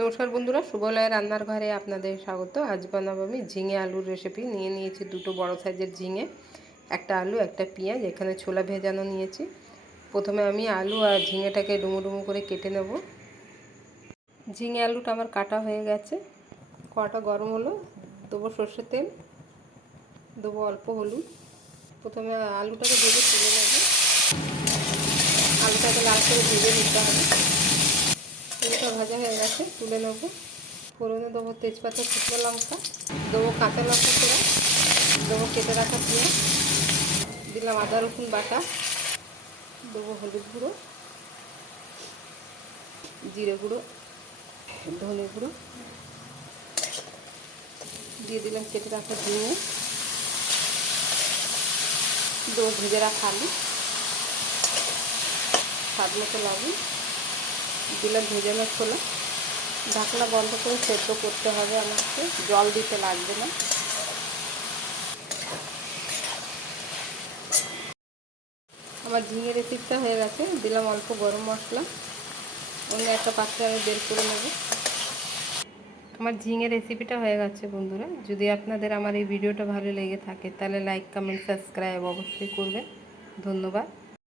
নমস্কার বন্ধুরা সুবলয় রান্নার ঘরে আপনাদের স্বাগত। আজ বানাবো আমি ঝিঙে আলুর রেসিপি নিয়ে নিয়েছি দুটো বড় সাইজের ঝিঙে, একটা আলু, একটা পেঁয়াজ। এখানে ছোলা ভেজানো নিয়েছি। প্রথমে আমি আলু আর ঝিঙেটাকে ডুমো ডুমো করে কেটে নেব। ঝিঙে আলুটা আমার কাটা হয়ে গেছে। কটা গরম হলো, দেবো সর্ষের তেল, দেবো অল্প হলুদ। প্রথমে আলুটাকে ভেজে তুলে নেব। আলুটাকে লাল করে ভেজে নিতে হবে। আলুটা ভাজা হয়ে গেছে, তুলে নেব। ফোড়নে দেবো তেজপাতা, শুকনো লঙ্কা, দেবো কাঁচা লঙ্কা ফোড়া দেবো কেটে রাখা পেঁয়াজ, দিলাম আদা, রসুন বাটা, দেবো হলুদ গুঁড়ো, জিরে গুঁড়ো, ধনে গুঁড়ো, দিয়ে দিলাম কেটে রাখা ঝিঙে, দেবো ভেজে রাখা আলু, স্বাদ মতো লবণ। দিলাম ভেজানো ছোলা ঢাকনা বন্ধ করে সেদ্ধ করতে হবে আমাকে। জল দিতে লাগবে না। আমার ঝিঙে রেসিপিটা হয়ে গেছে। দিলাম অল্প গরম মশলা। অন্য একটা পাত্রে আমি বের করে নেব। আমার ঝিঙে রেসিপিটা হয়ে গেছে বন্ধুরা। যদি আপনাদের আমার এই ভিডিওটা ভালো লেগে থাকে, তাহলে লাইক কমেন্ট সাবস্ক্রাইব অবশ্যই করবেন। ধন্যবাদ।